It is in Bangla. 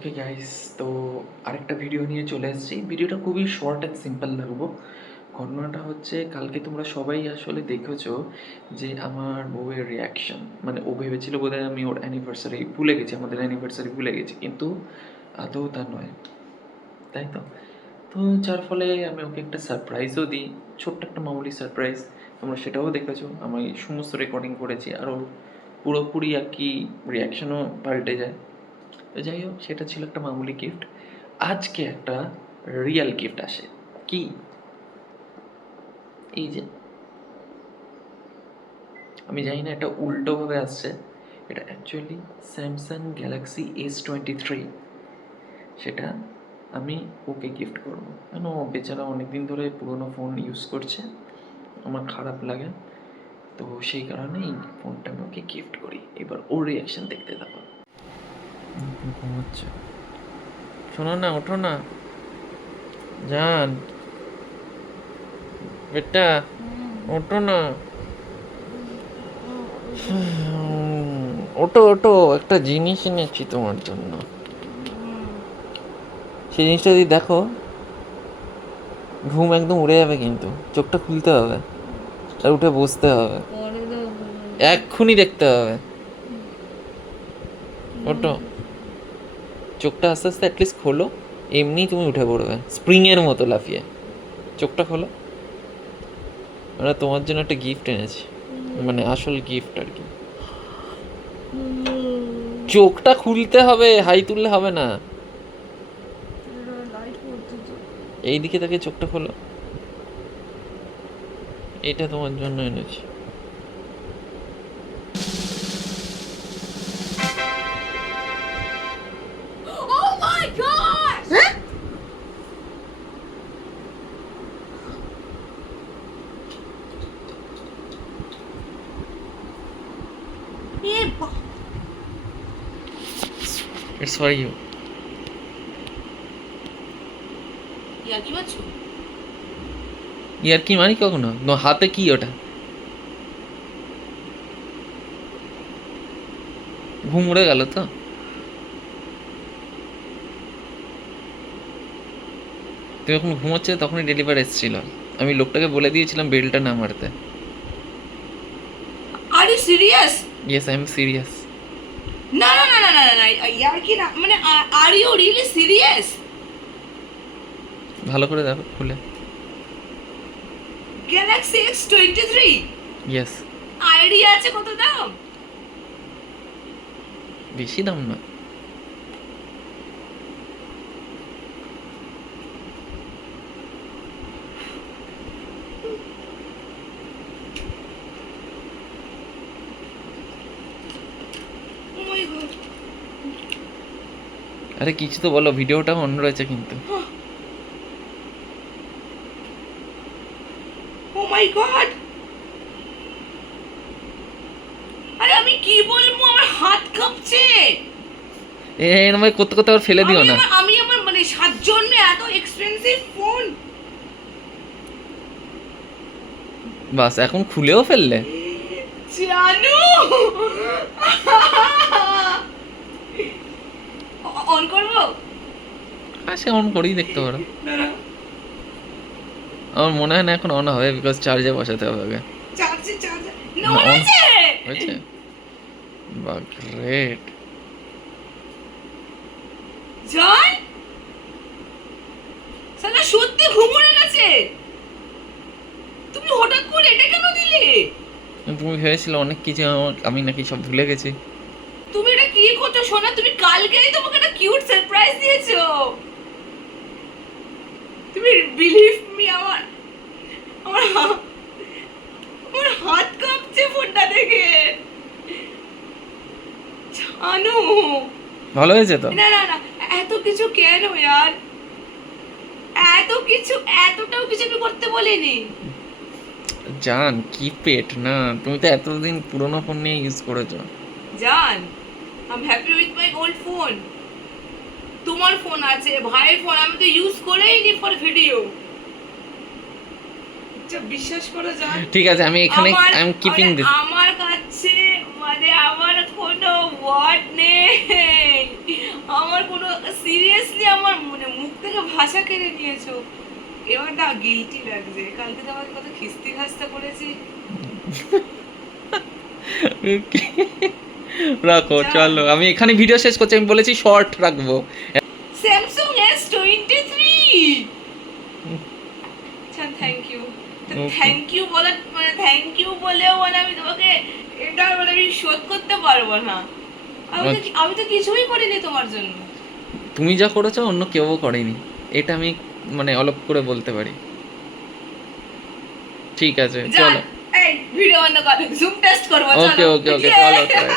ওকে গাইস, তো আরেকটা ভিডিও নিয়ে চলে এসেছি। ভিডিওটা খুবই শর্ট অ্যান্ড সিম্পল লাগবো। ঘটনাটা হচ্ছে, কালকে তোমরা সবাই আসলে দেখেছো যে আমার বউয়ের রিয়াকশন। মানে ও ভেবেছিল বোধহয় আমি ওর অ্যানিভার্সারি ভুলে গেছি, আমাদের অ্যানিভার্সারি ভুলে গেছি, কিন্তু আদৌ তা নয়, তাই তো। তো যার ফলে আমি ওকে একটা সারপ্রাইজও দিই, ছোট্ট একটা মামুলি সারপ্রাইজ। তোমরা সেটাও দেখেছো, আমি সমস্ত রেকর্ডিং করেছি, আর ওর পুরোপুরি আর কি রিয়াকশনও পাল্টে যায়। তো যাই হোক, সেটা ছিল একটা মামুলি গিফট। আজকে একটা রিয়েল গিফট আসে। কি? এই যে, আমি জানি না এটা উল্টোভাবে আসছে, এটা অ্যাকচুয়ালি স্যামসাং গ্যালাক্সি S23। সেটা আমি ওকে গিফট করবো, কেন ও বেচারা অনেকদিন ধরে পুরোনো ফোন ইউজ করছে, আমার খারাপ লাগে। তো সেই কারণেই ফোনটা আমি ওকে গিফট করি। এবার ওর রিয়াকশন দেখতে থাকো। ঘুমাচ্ছে, শোনো না, ওঠো না জান, বেটা ওঠো না, ওটো ওটো, একটা জিনিস এনেছি তোমার জন্য। সেই জিনিসটা যদি দেখো, ঘুম একদম উড়ে যাবে, কিন্তু চোখটা খুলতে হবে আর উঠে বসতে হবে, এক্ষুনি দেখতে হবে। ওটো, চোখটা আস্তে আস্তে অ্যাটলিস্ট খোলো, এমনি তুমি উঠে পড়বে স্প্রিংয়ের মতো লাফিয়ে। চোখটা খোলো, আমরা তোমার জন্য একটা গিফট এনেছি, মানে আসল গিফট আর কি। চোখটা খুলতে হবে, হাই তুললে হবে না। এইদিকে তাকে চোখটা খোলো, এটা তোমার জন্য এনেছি। Oh my gosh! It's for you. ইয়ার কি বলছো? ইয়ার কি মানি কখনো? হাতে কি ওটা? ঘুম উড়ে গেল তো। তুমি যখন ঘুমোচ্ছে তখনই ডেলিভার এসেছিল, আমি লোকটাকে বলে দিয়েছিলাম বেলটা না মারতে। Are you serious? Yes, I am serious. না না না না না না ইয়ার কি না, মানে আর ইউ রিয়েলি সিরিয়াস? ভালো করে দেখো খুলে। Galaxy S23? ইয়েস। আইডিয়া আছে কত দাম? বেশি দাম না। ও মাই গড! আরে কিছু তো বলো, ভিডিওটাও অন রয়েছে কিন্তু। ও মাই গড! আরে আমি কি বলবো, আমার হাত কাঁপছে। এরকম করতে করতে আবার ফেলে দিও না। আমি আমার মানে 7 জন্মে এত এক্সপেন্সিভ ফোন। বাস, এখন খুলেও ফেললে। জানু অন করবো? হ্যাঁ, সে অন করেই দেখতে পারো। না না, আমার মনে হয় না এখন অন হবে, বিকজ চার্জে বসাতে হবে আগে। চার্জে না, না, অন অন আছে। হয়েছে। বা গ্রেট। জান, সালা সত্যি ঘুম উড়ে গেছে। তুমি হঠাৎ করে এটা কেন দিলে? তুমি ভেবেছিলে অনেক কিছু, আমি নাকি সব ভুলে গেছি। তুমি এটা কি করছো সোনা? তুমি কালকেই তোমাকে একটা কিউট সারপ্রাইজ দিয়েছো। তুমি বিলিভ মি, আমার আমার আমার হাত কাঁপছে ফোনটা দেখে। জানো, ভালো হয়েছে তো? না না না, এত কিছু কেন यार? এত কিছু, এতটাও কিছু আমি করতে বলিনি। জান, কি পেট না, তুমি তো এতদিন পুরোনো ফোন নিয়ে ইউজ করেছো। জান, I am happy with my old phone. তোমার ফোন আছে, ভাইয়ের ফোন, আমি তো ইউজ করেই নি ফর ভিডিও। আচ্ছা বিশ্বাস করো জান, ঠিক আছে, আমি এখানে আই এম কিপিং দিস। আমার কাছে মানে আমার কোনো ওয়ার্ড নেই। আমার কোনো সিরিয়াসলি আমার মানে মুখ থেকে ভাষা কেড়ে নিয়েছো। এবার না গিলটি লাগছে, কালকে তো আমাকে কত খিস্তি খাস্তা করেছি। রাখো, যা। চলো আমি এখানে ভিডিও শেষ করছি, আমি বলেছি শর্ট রাখবো। Samsung S23। আচ্ছা thank you. Okay. Thank you বলার মানে থ্যাংক ইউ বলেও মানে আমি তোমাকে এটা মানে আমি শোধ করতে পারবো না। আমি তো কিছুই করিনি তোমার জন্য। তুমি যা করেছো অন্য কেউ করেনি, এটা আমি মানে অলপ করে বলতে পারি। ঠিক আছে, যান, চলো। এই ভিডিও বন্ধ কর, জুম টেস্ট করবো, ওকে চলো। ওকে ওকে, চলো চলো।